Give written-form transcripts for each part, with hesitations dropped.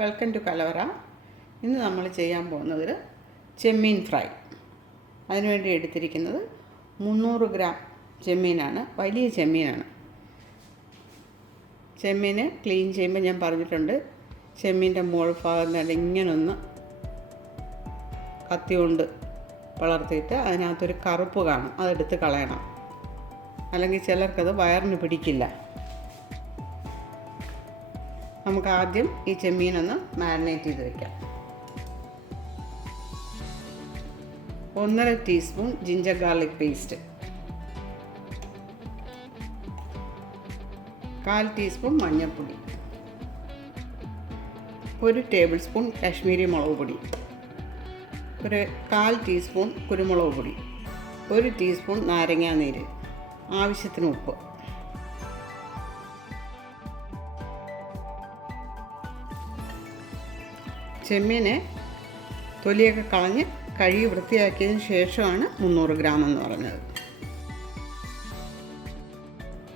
Welcome to കലവറ. ഇന്ന് നമ്മൾ ചെയ്യാൻ പോകുന്നത് ചെമ്മീൻ ഫ്രൈ. അതിനുവേണ്ടി എടുത്തിരിക്കുന്നത് 300 ഗ്രാം ചെമ്മീനാണ്. വലിയ ചെമ്മീനാണ്. ചെമ്മീൻ ക്ലീൻ ചെയ്യുമ്പോൾ ഞാൻ പറഞ്ഞിട്ടുണ്ട്, ചെമ്മീൻ്റെ മുകൾ ഭാഗം കണ്ട് ഇങ്ങനൊന്ന് കത്തി കൊണ്ട് വളർത്തിയിട്ട് അതിനകത്തൊരു കറുപ്പ് കാണും, അതെടുത്ത് കളയണം. അല്ലെങ്കിൽ ചിലർക്കത് വയറിന് പിടിക്കില്ല. നമുക്ക് ആദ്യം ഈ ചെമ്മീനൊന്ന് മാരിനേറ്റ് ചെയ്ത് വയ്ക്കാം. 1.5 teaspoon ginger garlic paste, 1/4 teaspoon മഞ്ഞൾപ്പൊടി, 1 ടേബിൾ സ്പൂൺ കാശ്മീരി മുളക് പൊടി, 1/4 ടീസ്പൂൺ കുരുമുളക് പൊടി, 1 ടീസ്പൂൺ നാരങ്ങാനീര്, ആവശ്യത്തിന് ഉപ്പ്. ചെമ്മീനെ തൊലിയൊക്കെ കളഞ്ഞ് കഴുകി വൃത്തിയാക്കിയതിന് ശേഷമാണ് 300 ഗ്രാം എന്ന് പറഞ്ഞത്.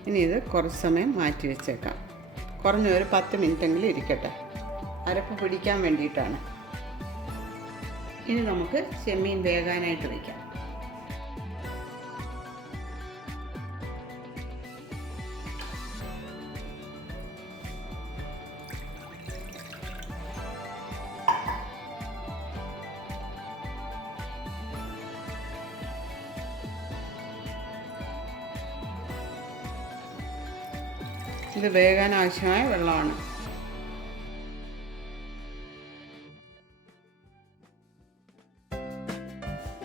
ഇനി ഇത് കുറച്ച് സമയം മാറ്റി വെച്ചേക്കാം. കുറഞ്ഞ ഒരു 10 മിനിറ്റെങ്കിലും ഇരിക്കട്ടെ, അരപ്പ് പിടിക്കാൻ വേണ്ടിയിട്ടാണ്. ഇനി നമുക്ക് ചെമ്മീൻ വേകാനായിട്ട് വയ്ക്കാം. ഇത് വേകാൻ ആവശ്യമായ വെള്ളമാണ്.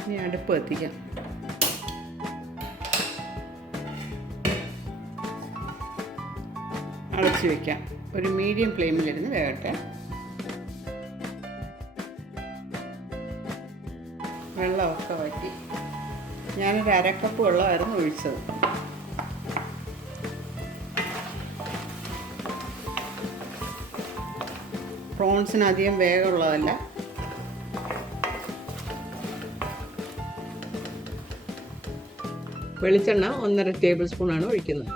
ഇനി അടുപ്പ് കത്തിക്കാം. അടച്ചു വയ്ക്കാം. ഒരു മീഡിയം ഫ്ലെയിമിലിരുന്ന് വേകട്ടെ. വെള്ളമൊക്കെ വറ്റി. ഞാനൊരു 1/2 കപ്പ് വെള്ളമായിരുന്നു ഒഴിച്ചത്. പ്രോൺസിന് അധികം വേഗമുള്ളതല്ല. വെളിച്ചെണ്ണ 1.5 ടേബിൾ സ്പൂണാണ് ഒഴിക്കുന്നത്.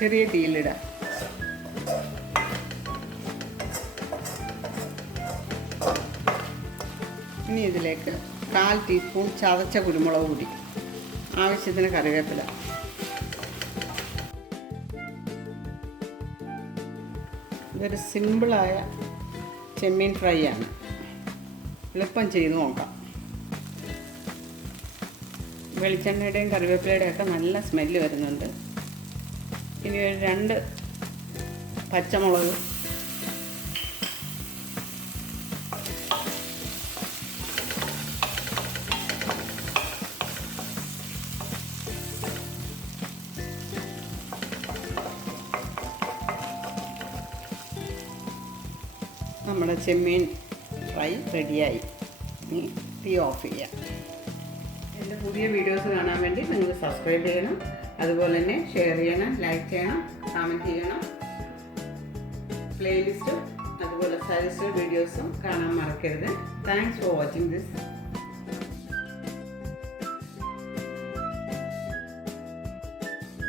ചെറിയ തീയിലിടാം. ഇനി ഇതിലേക്ക് 1/4 ടീസ്പൂൺ ചതച്ച കുരുമുളക് പൊടി, ആവശ്യത്തിന് കറിവേപ്പില. ഇതൊരു സിമ്പിളായ ചെമ്മീൻ ഫ്രൈ ആണ്. എളുപ്പം ചെയ്ത് നോക്കാം. വെളിച്ചെണ്ണയുടെയും കറിവേപ്പിലയുടെയും ഒക്കെ നല്ല സ്മെല്ല് വരുന്നുണ്ട്. ഇനി ഒരു 2 പച്ചമുളക്, നമ്മുടെ ചെമ്മീൻ ഫ്രൈ റെഡിയായി. ഇനി തീ ഓഫ് ചെയ്യാം. എൻ്റെ പുതിയ വീഡിയോസ് കാണാൻ വേണ്ടി നിങ്ങൾ സബ്സ്ക്രൈബ് ചെയ്യണം. അതുപോലെ തന്നെ ഷെയർ ചെയ്യണം, ലൈക്ക് ചെയ്യണം, കമൻറ്റ് ചെയ്യണം. പ്ലേലിസ്റ്റും അതുപോലെ സജസ്റ്റഡ് വീഡിയോസും കാണാൻ മറക്കരുത്. Thanks for watching this.